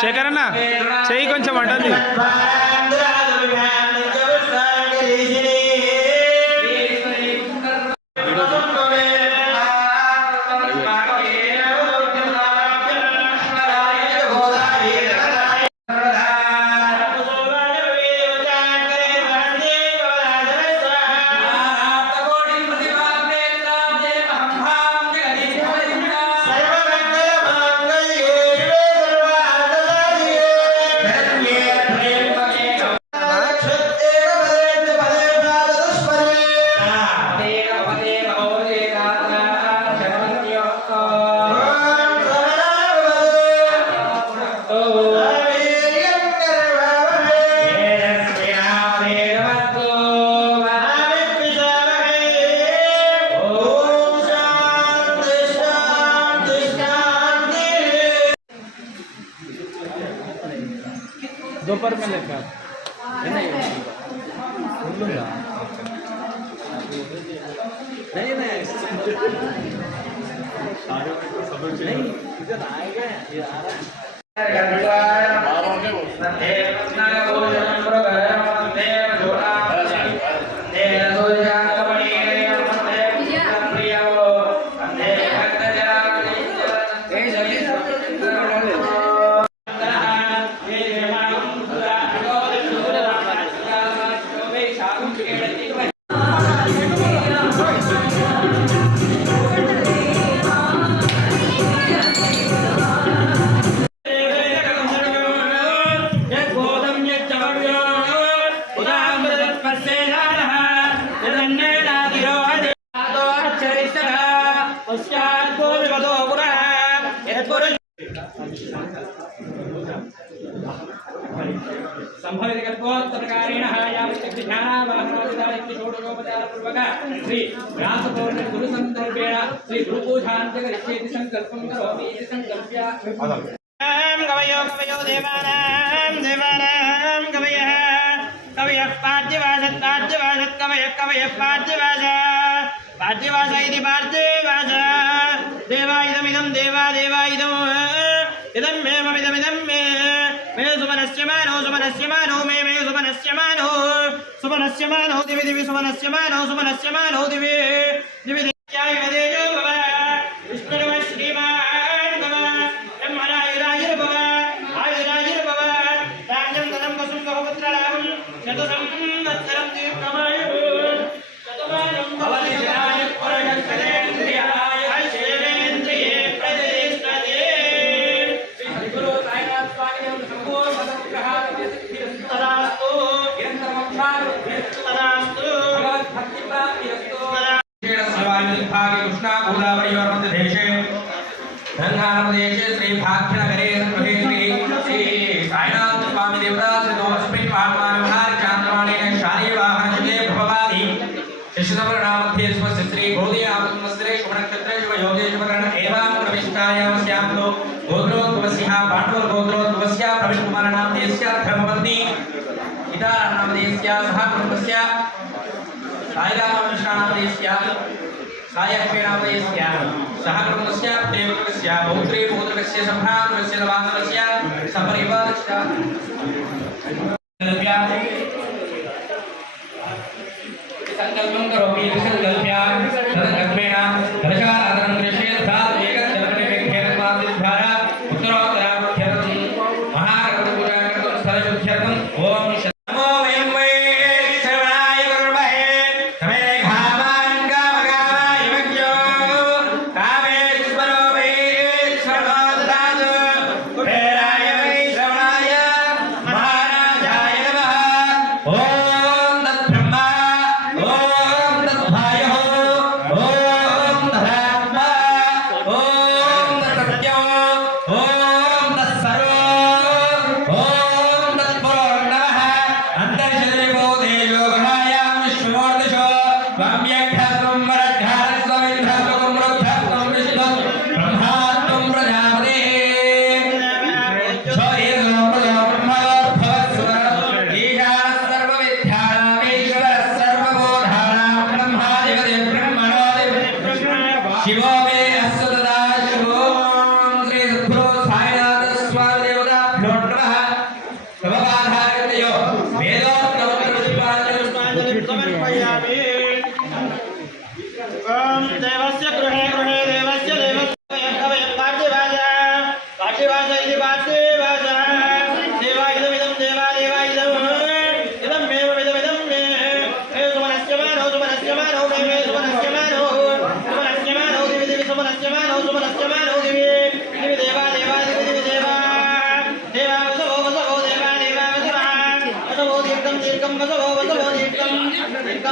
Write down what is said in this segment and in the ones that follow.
శేఖర్ అన్న చెయ్యి కొంచెం అంటుంది. दोपहर में लेकर नहीं इधर आएगा ये आ रहा संभवितकल्पोत्तरकारेण षोडशोपचारपूर्वक श्री व्यासपौर्णिमा गुरुसंदर्भेण श्री गुरुपूजान्तकरिष्येति संकल्पं करोमि इति संकल्प्य कवयो कवयो देवानां कवयः कवयः पार्थ्यवासत् कवयः कवयः पार्थ्यवास इति पार्थ्यवास देवा इदमिदं देवा इदम् इदं मे ममिदमिदं मे सुमनस्य मानो मे सुमनस्य मानो दिवि सुमनस्य मानो दिवि दिव्याय वदेजो भव विष्णुर्व श्रीमान् भव ब्रह्मरायुरायुर्भव आयुरायुर्भव राज्यं धनं वसुं बहुपुत्रलाभं शतसंवत्सरं दीर्घमायुः शतमानं भवति पुरजत्कलेन्द्रियाय शैलेन्द्रिये प्रतिष्ठते श्री गुरु साईनाथ स्वामी तदास्तु भागे कृष्णा गोदावरी और मध्य देशे तेलंगाना प्रदेशे श्री भाग्यनगरे श्री साईनाथ स्वामी देवता श्री दोस्मिन् महात्मान विहार चांद्रमाणे शाली वाहन जुगे भववादी शिशुतमरणामध्ये स्वस्य श्री गोदी आत्मस्त्रे शुभ नक्षत्रे शुभ योगे शुभ करण एवं प्रविष्टायां स्यामलो गोत्रोद्भवस्यः पांडव गोत्रोद्भवस्य प्रवीण कुमार नामधेयस्य धर्मपत्नी इदार नामधेयस्य सह कुटुम्बस्य साईराम मिश्रा नामधेयस्य सायक्ष्मीनामधेयस्य सह कुटुम्बस्य देवकस्य पौत्रे पौत्रकस्य सम्भ्रातृस्य लवाङ्गस्य सपरिवारस्य संकल्पं करोमि संकल्प्य तदकल्पेन दशकाराधनं दृश्येत्था एकस्य द्वारा उत्तरोत्तराभ्यर्थं महागणपूजा कर्तुं स्थलशुद्ध्यर्थं ओम नमो वयं वै श्रवणाय कुर्महे तमे घामान् कामकामाय वज्यो कामेश्वरो वै श्रवणो ददातु कुबेराय वै श्रवणाय महाराजाय नमः ओम तद्ब्रह्मा ओम तद्भायो ओम तदात्मा ओम तत्सत्यो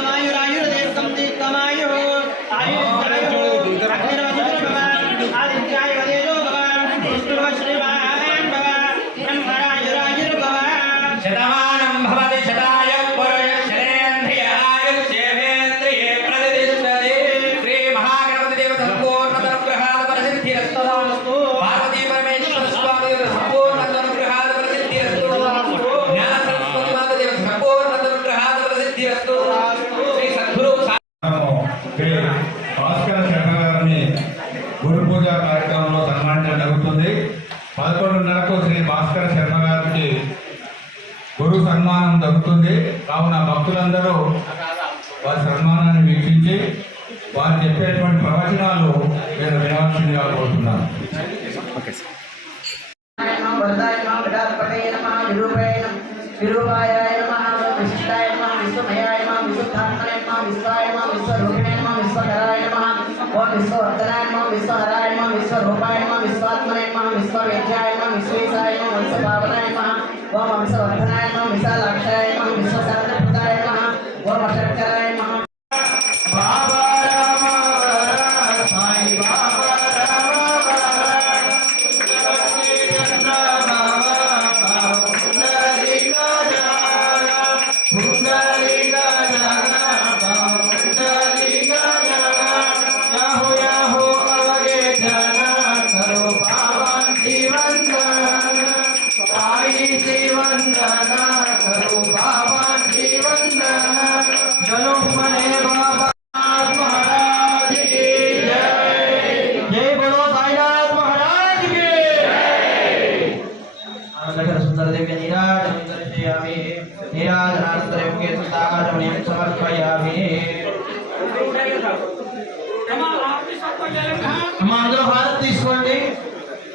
దీర్ఘమాయురాయుర్దేశం దీర్ఘమాయు ఆయుర్దాయు అగ్నిర్వసుతుర్ భవ ఆదిత్యాయ వదేజో భవ విష్ణుర్వ శ్రీమాన్ భవ బ్రహ్మరాయురాయుర్ భవ శతమానం భవతి శతాయ పురుషేంద్రియాయుష్యేంద్రియే ప్రతిష్టతే శ్రీ మహాగణపతి దేవ సంపూర్ణ అనుగ్రహాల పరిసిద్ధిరస్తు పార్వతీ పరమేశ్వర స్వామి దేవ సంపూర్ణ అనుగ్రహాల పరిసిద్ధిరస్తు జ్ఞాన సరస్వతి మాత దేవ సంపూర్ణ అనుగ్రహాల పరిసిద్ధిరస్తు శ్రీ సద్గురు భాస్కర శర్మ గారిని గురు పూజ కార్యక్రమంలో సన్మానించడం జరుగుతుంది. 11:30కు శ్రీ భాస్కర శర్మ గారికి గురు సన్మానం జరుగుతుంది. కావున భక్తులందరూ వారి సన్మానాన్ని వీక్షించి వారు చెప్పేటువంటి ప్రవచనాలు నేను వినవలసిందిగా కోరుతున్నాను. విరూపాయ నమః విశిష్టాయ నమః విశ్వమయాయ నమః విశుద్ధాత్మనే నమః విశ్వాయ నమః విశ్వరూపిణే నమః విశ్వకరాయ నమః ఓం విశ్వవర్ధనాయ నమః విశ్వహరాయ నమః విశ్వరూపాయ నమః విశ్వాత్మనే నమః విశ్వవేద్యాయ నమః విశ్వేశాయ నమః వంశపావనాయ నమః ఓం వంశవర్ధనాయ నమః విశాలాక్షాయ నమః విశ్వసహస్రప్రదాయ నమః ఓం అషట్కరాయ నమః బాబా రామ సాయి బాబా అందరూ హారతి తీసుకోండి.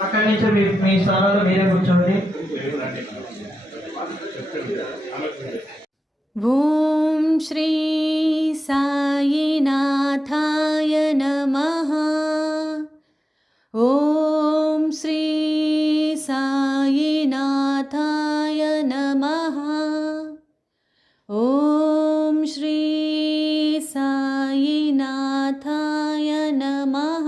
అక్కడి నుంచి మీ స్థానాల్లో మీరే కూర్చోండి. ఓం శ్రీ సాయినాథాయ నమః. ఓం శ్రీ సాయినాథాయ నమః. ఓం శ్రీ సాయినాథాయ నమః.